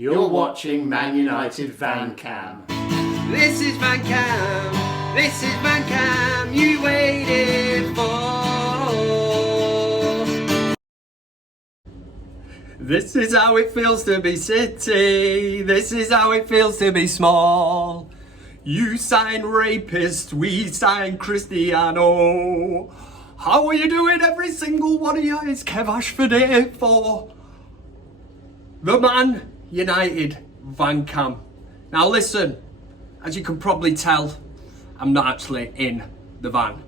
You're watching ManUtd VanCam. This is VanCam, this is VanCam you waited for. This is how it feels to be city, this is how it feels to be small. You sign rapist, we sign Cristiano. How are you doing, every single one of you? It's Kev Ashford here for the ManUtd VanCam. Now listen, as you can probably tell, I'm not actually in the van.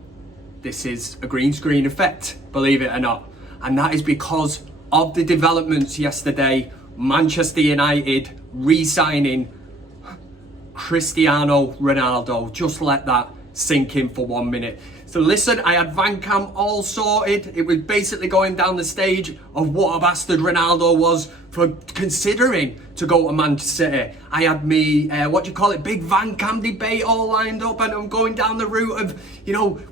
This is a green screen effect, believe it or not. And that is because of the developments yesterday. Manchester United re-signing Cristiano Ronaldo. Just let that sink in for 1 minute. So listen, I had VanCam all sorted. It was basically going down the stage of what a bastard Ronaldo was for considering to go to Man City. I had me, BIG VanCam Debate all lined up, and I'm going down the route of,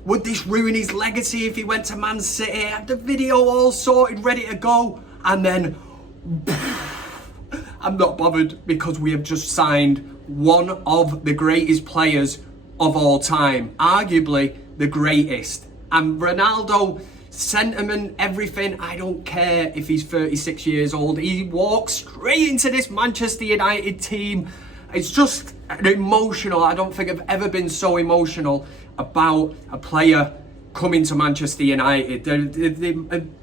would this ruin his legacy if he went to Man City? I had the video all sorted, ready to go, and then I'm not bothered because we have just signed one of the greatest players of all time, arguably the greatest. And Ronaldo, sentiment, everything, I don't care if he's 36 years old. He walks straight into this Manchester United team. It's just emotional. I don't think I've ever been so emotional about a player coming to Manchester United.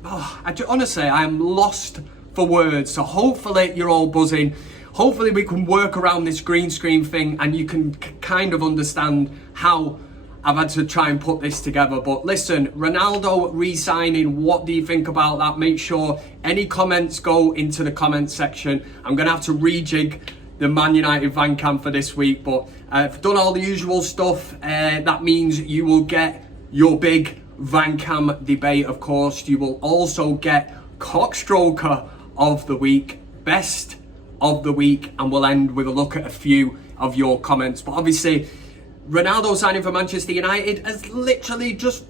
Honestly, I am lost for words. So hopefully you're all buzzing. Hopefully we can work around this green screen thing and you can kind of understand how I've had to try and put this together. But listen, Ronaldo re-signing, what do you think about that? Make sure any comments go into the comment section. I'm going to have to rejig the ManUtd VanCam for this week, but I've done all the usual stuff. That means you will get your BIG VanCam Debate, of course. You will also get CockStroker of the week, best of the week, and we'll end with a look at a few of your comments. But obviously, Ronaldo signing for Manchester United has literally just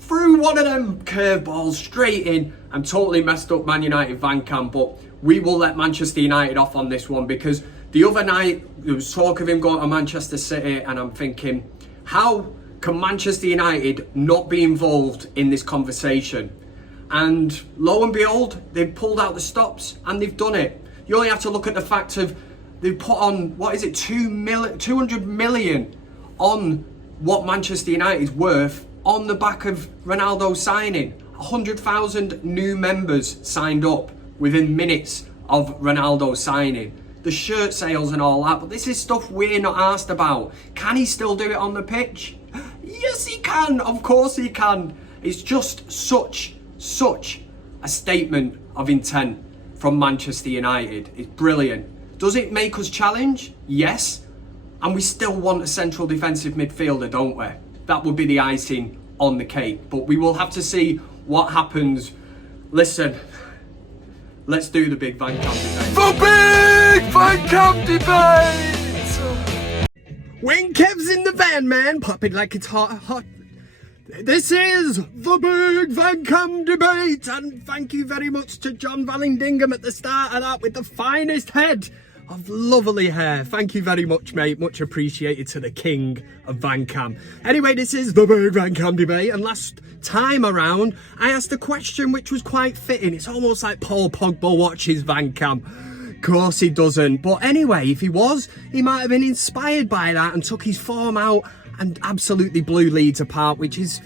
threw one of them curveballs straight in and totally messed up ManUtd VanCam. But we will let Manchester United off on this one, because the other night there was talk of him going to Manchester City, and I'm thinking, how can Manchester United not be involved in this conversation? And lo and behold, they've pulled out the stops and they've done it. You only have to look at the fact of they've put on, 200 million on what Manchester United's worth on the back of Ronaldo signing. 100,000 new members signed up within minutes of Ronaldo signing. The shirt sales and all that, but this is stuff we're not asked about. Can he still do it on the pitch? Yes, he can. Of course he can. It's just such a statement of intent from Manchester United. It's brilliant. Does it make us challenge? Yes. And we still want a central defensive midfielder, don't we? That would be the icing on the cake. But we will have to see what happens. Listen, let's do the BIG VanCam Debate. The BIG VanCam Debate! When Kev's in the van, man, popping like it's hot. This is the BIG VanCam Debate, and thank you very much to John Vallandigham at the start of that with the finest head of lovely hair. Thank you very much, mate. Much appreciated to the king of VanCam. Anyway, this is the BIG VanCam Debate, and last time around, I asked a question which was quite fitting. It's almost like Paul Pogba watches VanCam. Of course he doesn't. But anyway, if he was, he might have been inspired by that and took his form out and absolutely blew Leeds apart, which is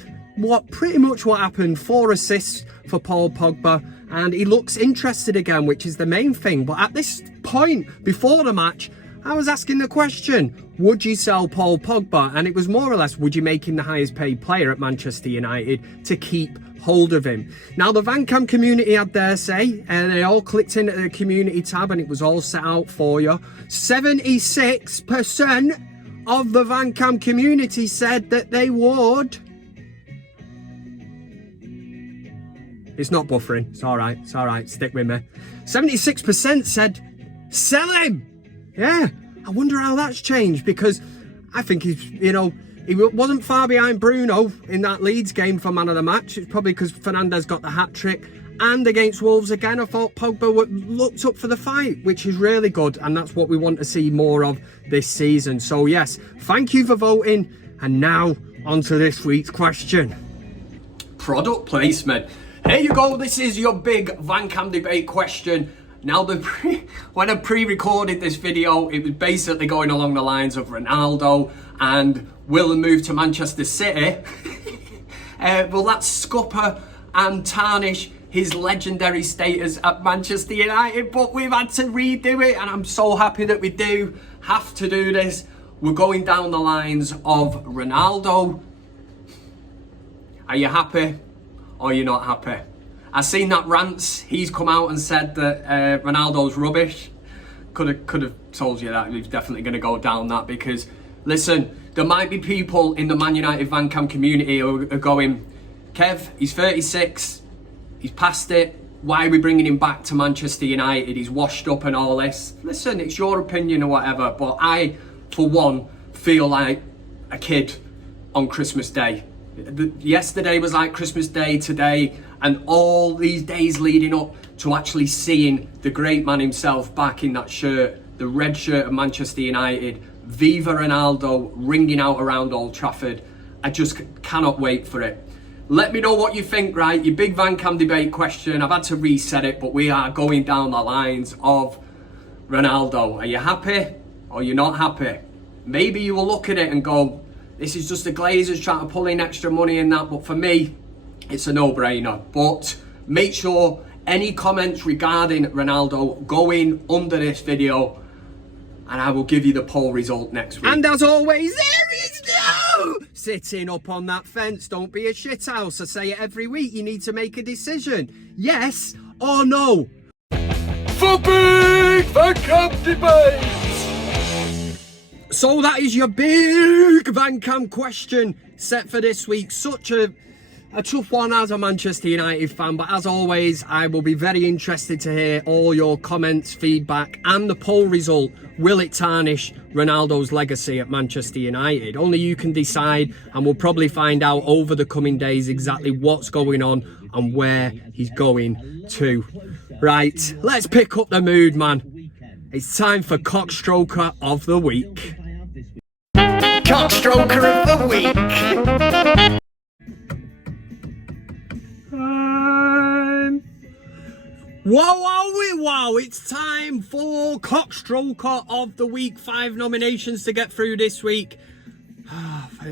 pretty much what happened. 4 assists for Paul Pogba, and he looks interested again, which is the main thing. But at this point, before the match, I was asking the question, would you sell Paul Pogba? And it was more or less, would you make him the highest paid player at Manchester United to keep hold of him? Now, the VanCam community had their say, and they all clicked into the community tab, and it was all set out for you. 76% of the VanCam community said that they would. It's not buffering. It's all right. Stick with me. 76% said sell him. Yeah. I wonder how that's changed, because I think he's, he wasn't far behind Bruno in that Leeds game for man of the match. It's probably because Fernandes got the hat trick And against Wolves again, I thought Pogba looked up for the fight, which is really good. And that's what we want to see more of this season. So yes, thank you for voting. And now on to this week's question. Product placement. Here you go. This is your big VanCam debate question. Now, when I pre-recorded this video, it was basically going along the lines of Ronaldo and will he move to Manchester City? Will that scupper and tarnish his legendary status at Manchester United? But we've had to redo it, and I'm so happy that we do have to do this. We're going down the lines of Ronaldo. Are you happy or are you not happy? I've seen that rants. He's come out and said that Ronaldo's rubbish. Could have told you that. He's definitely going to go down that because, listen, there might be people in the ManUtd VanCam community who are going, Kev, he's 36, he's past it. Why are we bringing him back to Manchester United? He's washed up and all this. Listen, it's your opinion or whatever, but I, for one, feel like a kid on Christmas Day. Yesterday was like Christmas Day today, and all these days leading up to actually seeing the great man himself back in that shirt, the red shirt of Manchester United, Viva Ronaldo ringing out around Old Trafford. I just cannot wait for it. Let me know what you think, right? Your big VanCam debate question. I've had to reset it, but we are going down the lines of Ronaldo. Are you happy or you're not happy? Maybe you will look at it and go, this is just the Glazers trying to pull in extra money and that, but for me, it's a no-brainer. But make sure any comments regarding Ronaldo go in under this video, and I will give you the poll result next week. And as always, there is no sitting up on that fence. Don't be a shithouse. I say it every week. You need to make a decision. Yes or no. For Big VanCam Debate! So that is your big VanCam question set for this week. Such a tough one as a Manchester United fan, but as always, I will be very interested to hear all your comments, feedback, and the poll result. Will it tarnish Ronaldo's legacy at Manchester United? Only you can decide, and we'll probably find out over the coming days exactly what's going on and where he's going to. Right, let's pick up the mood, man. It's time for CockStroker of the Week. CockStroker of the Week. Wow, it's time for CockStroker of the Week. 5 nominations to get through this week.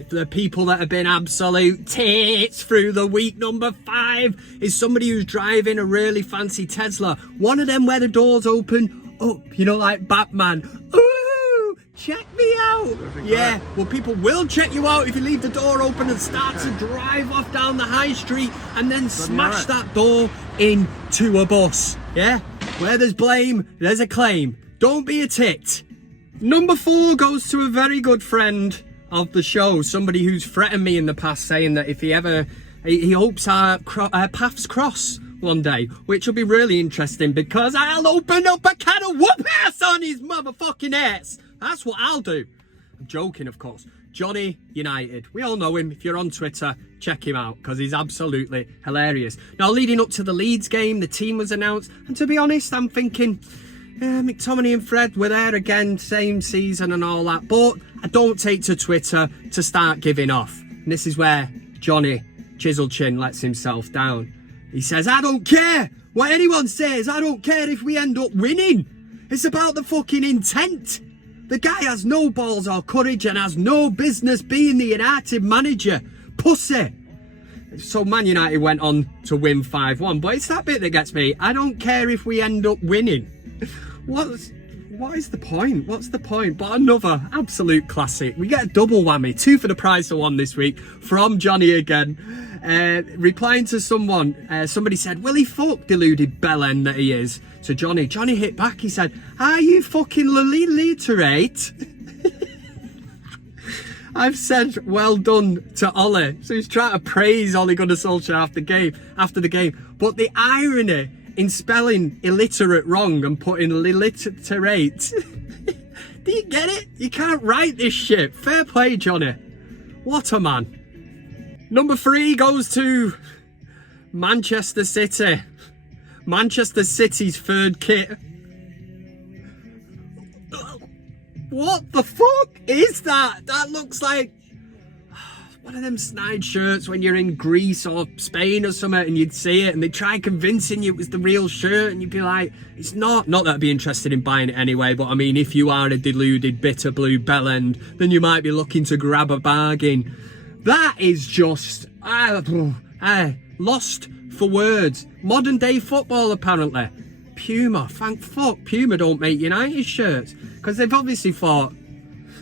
The people that have been absolute tits through the week. Number 5 is somebody who's driving a really fancy Tesla. One of them where the doors open up, you know, like Batman. Ooh, check me out. Yeah, well, people will check you out if you leave the door open and start to drive off down the high street and then smash that door into a bus. Yeah, where there's blame, there's a claim. Don't be a tit. Number 4 goes to a very good friend of the show, somebody who's threatened me in the past, saying that if he hopes our paths cross one day, which will be really interesting because I'll open up a can of whoop ass on his motherfucking ass. That's what I'll do. I'm joking, of course. Johnny United. We all know him. If you're on Twitter, check him out because he's absolutely hilarious. Now, leading up to the Leeds game, the team was announced, and to be honest, I'm thinking McTominay and Fred were there again, same season and all that, but I don't take to Twitter to start giving off. And this is where Johnny Chiselchin lets himself down. He says, I don't care what anyone says. I don't care if we end up winning. It's about the fucking intent. The guy has no balls or courage and has no business being the United manager. Pussy. So Man United went on to win 5-1, but it's that bit that gets me. I don't care if we end up winning. What is the point? What's the point? But another absolute classic. We get a double whammy. 2 for the price of 1 this week from Johnny again. Replying to someone, somebody said, will he fuck, deluded bellend that he is? So Johnny hit back. He said, are you fucking literate? I've said well done to Ollie. So he's trying to praise Ole Gunnar Solskjaer after the game. But the irony in spelling illiterate wrong and putting literate. Do you get it? You can't write this shit. Fair play, Johnny. What a man. Number 3 goes to Manchester City. Manchester City's third kit. What the fuck is that? That looks like one of them snide shirts when you're in Greece or Spain or something and you'd see it and they'd try convincing you it was the real shirt and you'd be like, it's not. Not that I'd be interested in buying it anyway, but I mean, if you are a deluded bitter blue bellend, then you might be looking to grab a bargain. That is just lost for words. Modern day football, apparently. Puma, thank fuck Puma don't make United shirts, because they've obviously thought,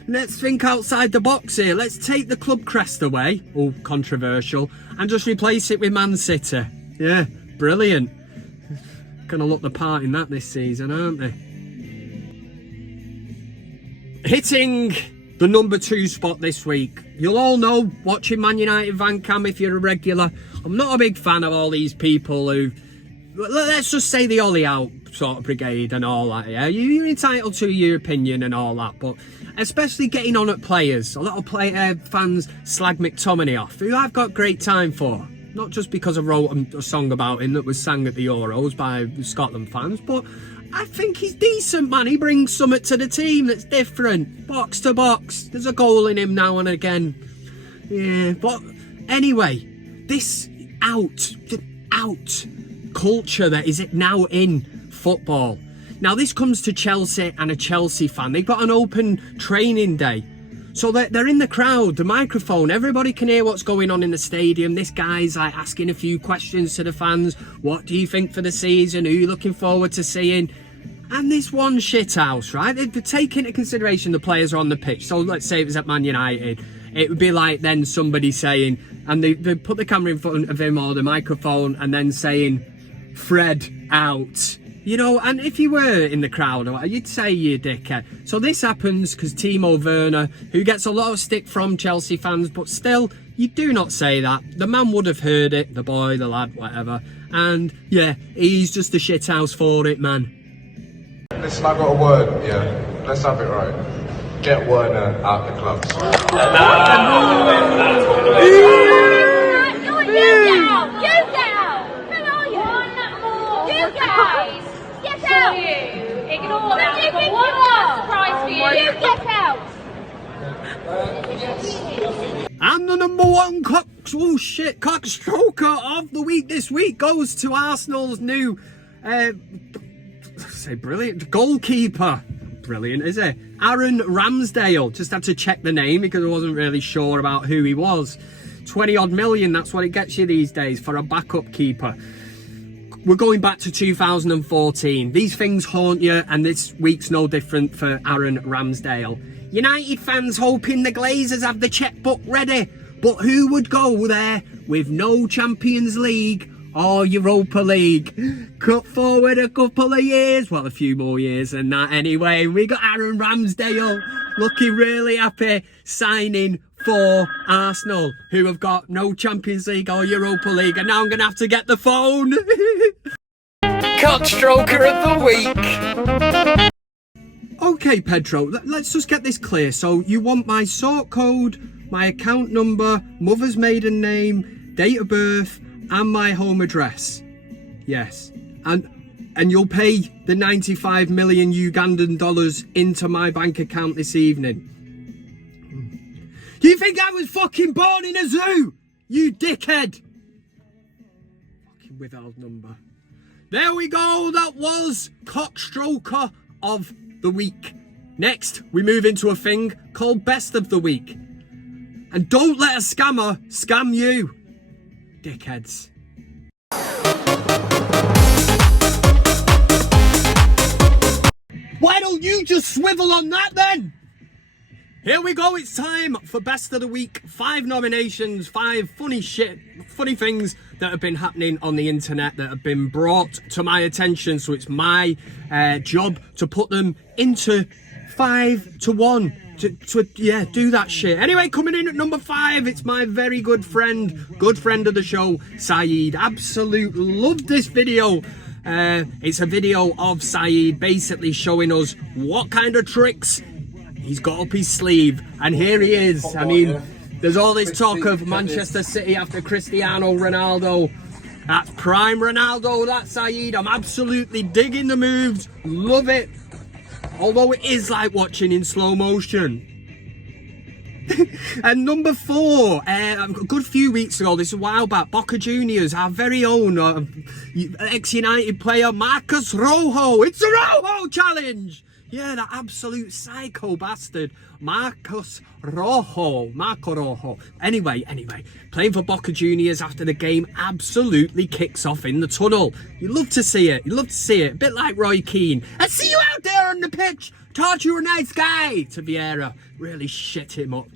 let's think outside the box here. Let's take the club crest away, oh, controversial, and just replace it with Man City. Yeah, brilliant. Gonna look the part in that this season, aren't they? Hitting the number 2 spot this week. You'll all know, watching ManUtd VanCam if you're a regular, I'm not a big fan of all these people who, let's just say the Ollie out sort of brigade and all that, yeah? You're entitled to your opinion and all that, but especially getting on at players. A lot of fans slag McTominay off, who I've got great time for. Not just because I wrote a song about him that was sang at the Euros by Scotland fans, but I think he's decent, man. He brings something to the team that's different. Box to box. There's a goal in him now and again. Yeah, but anyway, this out culture that is now in football. Now this comes to Chelsea and a Chelsea fan. They've got an open training day. So they're in the crowd, the microphone, everybody can hear what's going on in the stadium. This guy's like asking a few questions to the fans. What do you think for the season? Who are you looking forward to seeing? And this one shithouse, right? They've taken into consideration the players are on the pitch. So let's say it was at Man United. It would be like then somebody saying, and they put the camera in front of him or the microphone and then saying, Fred out. You know, and if you were in the crowd, you'd say you dickhead. So this happens because Timo Werner, who gets a lot of stick from Chelsea fans, but still, you do not say that. The man would have heard it, the boy, the lad, whatever. And yeah, he's just a shithouse for it, man. Listen, I got a word, yeah. Let's have it right. Get Werner out the clubs. Ignore that. I've got one last surprise for you. You get out. And the number 1 CockStroker of the week this week goes to Arsenal's new, brilliant goalkeeper. Brilliant, is it? Aaron Ramsdale. Just had to check the name because I wasn't really sure about who he was. 20-odd million, that's what it gets you these days for a backup keeper. We're going back to 2014. These things haunt you, and this week's no different for Aaron Ramsdale. United fans hoping the Glazers have the checkbook ready, but who would go there with no Champions League or Europa League? Cut forward a couple of years, well, a few more years than that anyway. We got Aaron Ramsdale looking really happy, signing for Arsenal, who have got no Champions League or Europa League, and now I'm going to have to get the phone. CockStroker of the week. Okay, Pedro, let's just get this clear. So you want my sort code, my account number, mother's maiden name, date of birth, and my home address. Yes. And you'll pay the 95 million Ugandan dollars into my bank account this evening. You think I was fucking born in a zoo? You dickhead. Fucking withheld number. There we go. That was CockStroker of the week. Next, we move into a thing called Best of the Week. And don't let a scammer scam you, dickheads. Why don't you just swivel on that then? Here we go, it's time for Best of the Week. 5 nominations, 5 funny things that have been happening on the internet that have been brought to my attention. So it's my job to put them into 5 to 1. Yeah, do that shit. Anyway, coming in at number 5, it's my very good friend of the show, Saeed. Absolutely love this video. It's a video of Saeed basically showing us what kind of tricks he's got up his sleeve, and here he is. I mean, there's all this talk of Manchester City after Cristiano Ronaldo That's prime Ronaldo, that's Saeed. I'm absolutely digging the moves, love it. Although it is like watching in slow motion. And number 4, a good few weeks ago, this is a while back, Boca Juniors, our very own ex-United player, Marcos Rojo. It's a Rojo challenge! Yeah, that absolute psycho bastard, Marco Rojo. Anyway, playing for Boca Juniors after the game absolutely kicks off in the tunnel. You love to see it, a bit like Roy Keane. I see you out there on the pitch, thought you were a nice guy, to Vieira. Really shit him up.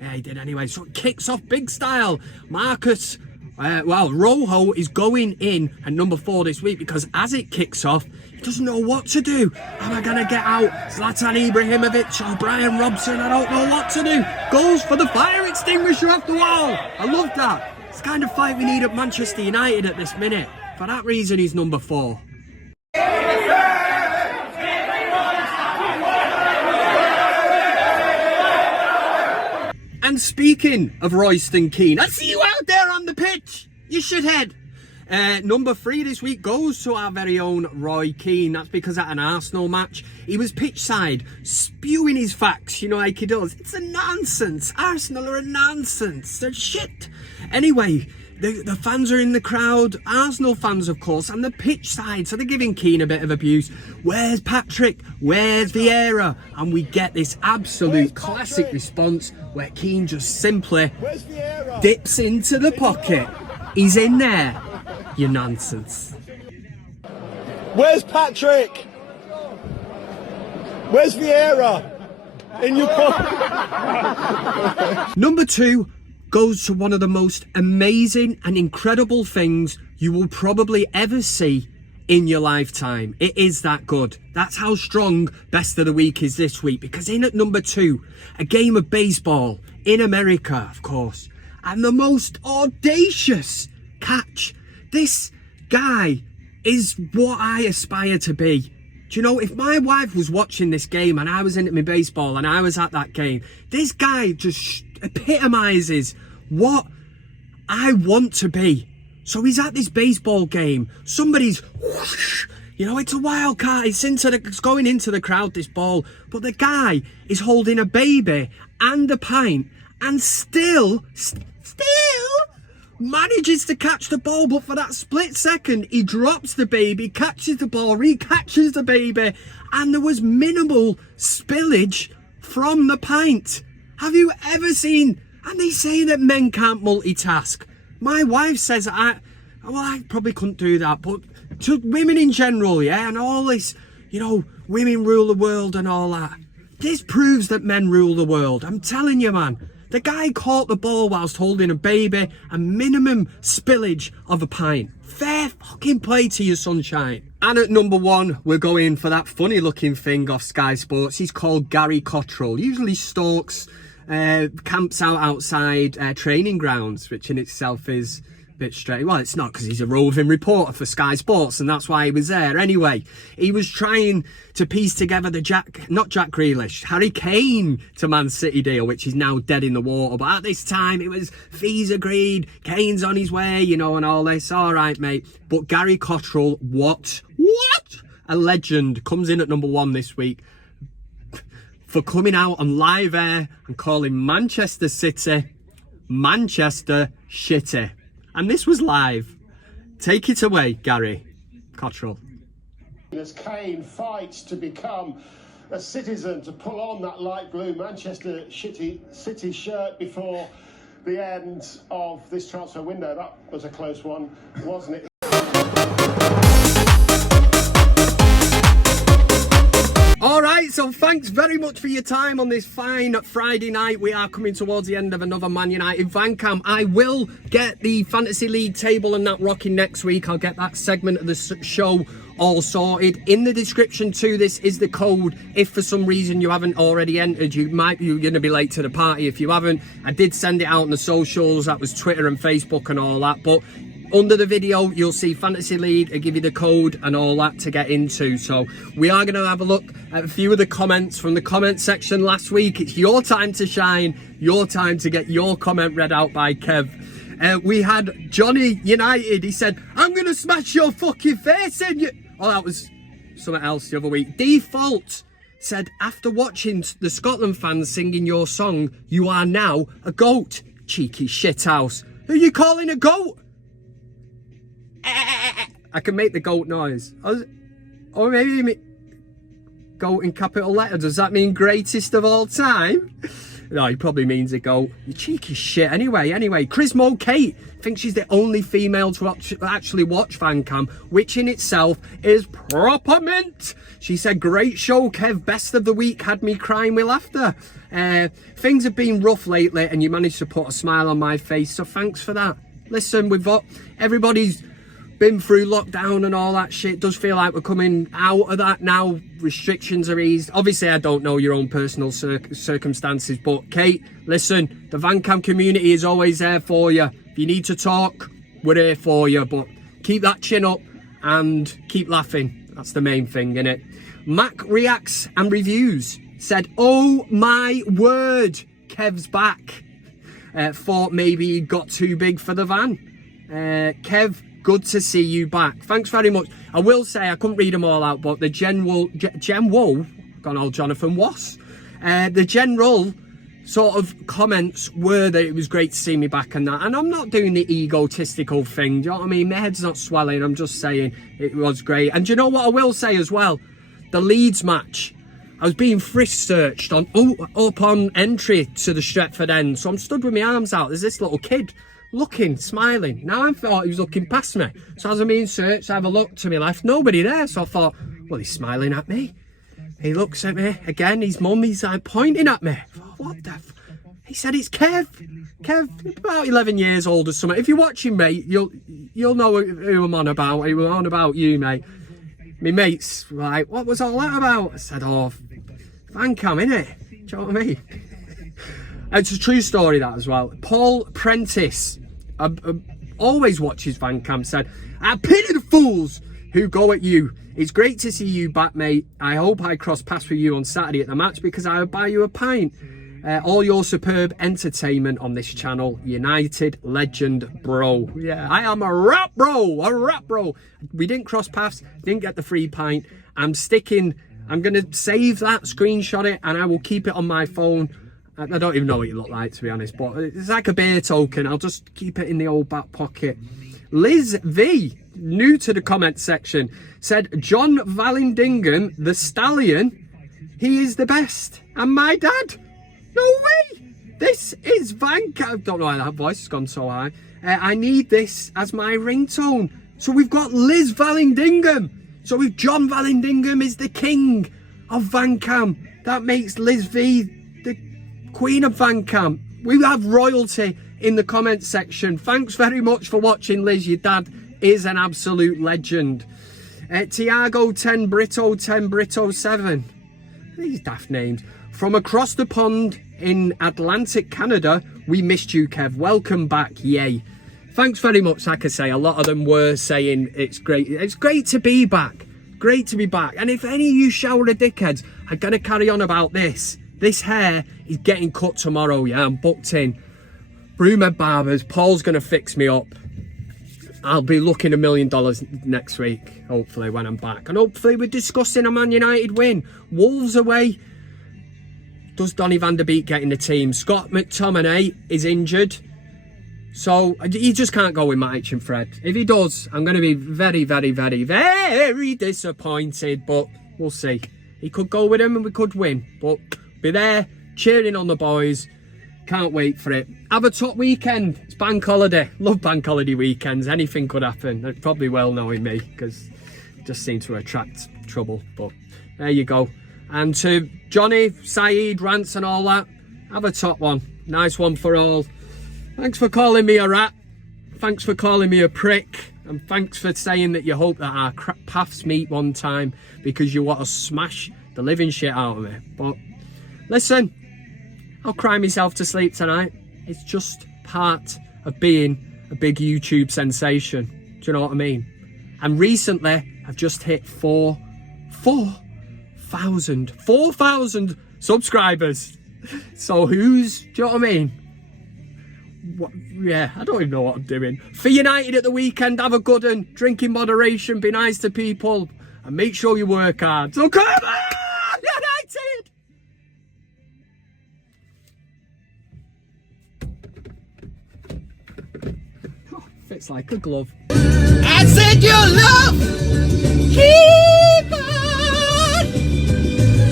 Yeah, he did anyway. So it kicks off big style. Marcus, Rojo is going in at number 4 this week because as it kicks off, he doesn't know what to do. Am I going to get out Zlatan Ibrahimovic or Brian Robson? I don't know what to do. Goes for the fire extinguisher off the wall. I love that. It's the kind of fight we need at Manchester United at this minute. For that reason, he's number 4. And speaking of Royston Keane, I see you out there on the pitch, you shithead. Number 3 this week goes to our very own Roy Keane. That's because at an Arsenal match, he was pitch side, spewing his facts, you know, like he does. It's a nonsense. Arsenal are a nonsense. They're shit. Anyway, the fans are in the crowd, Arsenal fans of course, and the pitch side, so they're giving Keane a bit of abuse. Where's Patrick? Where's Vieira? And we get this absolute classic response where Keane just simply dips into the pocket. He's in there, you nonsense. Where's Patrick? Where's Vieira? In your pocket. Number 2 goes to one of the most amazing and incredible things you will probably ever see in your lifetime. It is that good. That's how strong Best of the Week is this week, because in at number 2, a game of baseball in America, of course, and the most audacious catch. This guy is what I aspire to be. Do you know, if my wife was watching this game and I was into my baseball and I was at that game, this guy just epitomizes what I want to be. So he's at this baseball game, somebody's whoosh, you know, it's a wild card, it's going into the crowd, this ball, but the guy is holding a baby and a pint and still manages to catch the ball. But for that split second, he drops the baby, catches the ball, re-catches the baby, and there was minimal spillage from the pint. Have you ever seen? And they say that men can't multitask. My wife says I probably couldn't do that, but to women in general, yeah, and all this, you know, women rule the world and all that. This proves that men rule the world. I'm telling you, man. The guy caught the ball whilst holding a baby and minimum spillage of a pint. Fair fucking play to you, sunshine. And at number 1, we're going for that funny looking thing off Sky Sports. He's called Gary Cottrell. Usually stalks camps out outside training grounds, which in itself is a bit strange. Well, it's not, because he's a roving reporter for Sky Sports and that's why he was there. Anyway, he was trying to piece together the Harry Kane to Man City deal, which is now dead in the water. But at this time, it was fees agreed, Kane's on his way, you know, and all this. All right, mate. But Gary Cottrell, what? A legend, comes in at number 1 this week for coming out on live air and calling Manchester City Manchester Shitty. And this was live. Take it away, Gary Cottrell. As Kane fights to become a citizen, to pull on that light blue Manchester City shirt before the end of this transfer window. That was a close one, wasn't it? Alright, so thanks very much for your time on this fine Friday night. We are coming towards the end of another ManUtd VanCam. I will get the Fantasy League table and that rocking next week. I'll get that segment of the show all sorted. In the description to this is the code. If for some reason you haven't already entered, you're going to be late to the party if you haven't. I did send it out on the socials. That was Twitter and Facebook and all that. But under the video, you'll see Fantasy League. I give you the code and all that to get into. So we are going to have a look at a few of the comments from the comment section last week. It's your time to shine, your time to get your comment read out by Kev. We had Johnny United. He said, I'm going to smash your fucking face in you. Oh, that was something else the other week. Default said, after watching the Scotland fans singing your song, you are now a goat. Cheeky shithouse. Who are you calling a goat? I can make the goat noise. Or maybe goat in capital letter. Does that mean greatest of all time? No, he probably means a goat. You cheeky shit. Anyway, Chris Mo Kate thinks she's the only female to actually watch VanCam, which in itself is proper mint. She said, great show, Kev. Best of the week. Had me crying with laughter. Things have been rough lately and you managed to put a smile on my face, so thanks for that. Listen, everybody's been through lockdown and all that shit. It does feel like we're coming out of that now. Restrictions are eased. Obviously, I don't know your own personal circumstances, but Kate, listen, the VanCam community is always there for you. If you need to talk, we're here for you, but keep that chin up and keep laughing. That's the main thing, innit? Mac Reacts and Reviews said, oh my word, Kev's back. Thought maybe he got too big for the van. Kev, good to see you back. Thanks very much. I will say, I couldn't read them all out, but the general, gone old Jonathan Was. The general sort of comments were that it was great to see me back and that. And I'm not doing the egotistical thing. Do you know what I mean? My head's not swelling. I'm just saying it was great. And do you know what I will say as well? The Leeds match. I was being frisk searched up on entry to the Stretford end. So I'm stood with my arms out. There's this little kid looking, smiling. Now I thought he was looking past me. So as I'm being searched, I have a look to my left. Nobody there. So I thought, well, he's smiling at me. He looks at me again. His mum, he's like pointing at me. I thought, what the He said it's Kev. Kev, about 11 years old or something. If you're watching, mate, you'll know who I'm on about. I'm on about you, mate. My mates were like, what was all that about? I said, oh, VanCam, innit? Do you know what I mean? It's a true story, that as well. Paul Prentice always watches VanCam, said, I pity the fools who go at you. It's great to see you back, mate. I hope I cross paths with you on Saturday at the match because I will buy you a pint. All your superb entertainment on this channel. United legend, bro. Yeah, I am a rap bro. We didn't cross paths, didn't get the free pint. I'm going to save that, screenshot it, and I will keep it on my phone. I don't even know what you look like, to be honest, but it's like a beer token. I'll just keep it in the old back pocket. Liz V, new to the comment section, said, John Vallandigham, the stallion, he is the best. And my dad. No way! This is VanCam. Don't know why that voice has gone so high. I need this as my ringtone. So we've got Liz Vallandigham. So if John Vallandigham is the king of VanCam, that makes Liz V the queen of VanCam. We have royalty in the comment section. Thanks very much for watching, Liz. Your dad is an absolute legend. Tiago 10 Brito 10 Brito 7. These daft names. From across the pond in Atlantic Canada, we missed you, Kev. Welcome back, yay. Thanks very much. Like I say, a lot of them were saying it's great. It's great to be back. Great to be back. And if any of you shower dickheads are going to carry on about this hair is getting cut tomorrow, yeah? I'm booked in. Broomhead Barbers, Paul's going to fix me up. I'll be looking $1 million next week, hopefully, when I'm back. And hopefully we're discussing a Man United win. Wolves away. Does Donny van der Beek get in the team? Scott McTominay is injured. So he just can't go with Matic and Fred. If he does, I'm going to be very, very, very, very disappointed. But we'll see. He could go with him and we could win. But be there, cheering on the boys. Can't wait for it. Have a top weekend. It's bank holiday. Love bank holiday weekends. Anything could happen. It probably well knowing me because it just seems to attract trouble. But there you go. And to Johnny, Saeed, Rants and all that, have a top one. Nice one for all. Thanks for calling me a rat. Thanks for calling me a prick. And thanks for saying that you hope that our paths meet one time because you want to smash the living shit out of me. But listen, I'll cry myself to sleep tonight. It's just part of being a big YouTube sensation. Do you know what I mean? And recently, I've just hit 4,000 subscribers. So do you know what I mean? Yeah, I don't even know what I'm doing. For United at the weekend, have a good one. Drink in moderation, be nice to people, and make sure you work hard. So come on, United! Oh, fits like a glove. I said your love keep on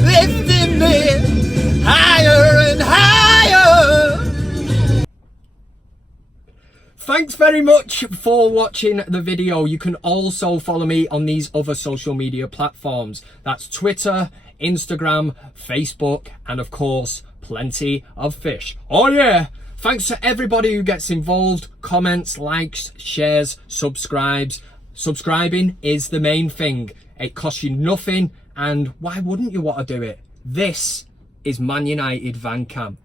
lifting me higher and higher. Thanks very much for watching the video. You can also follow me on these other social media platforms. That's Twitter, Instagram, Facebook, and of course, plenty of fish. Oh yeah! Thanks to everybody who gets involved, comments, likes, shares, subscribes. Subscribing is the main thing. It costs you nothing, and why wouldn't you want to do it? This is ManUtd VanCam.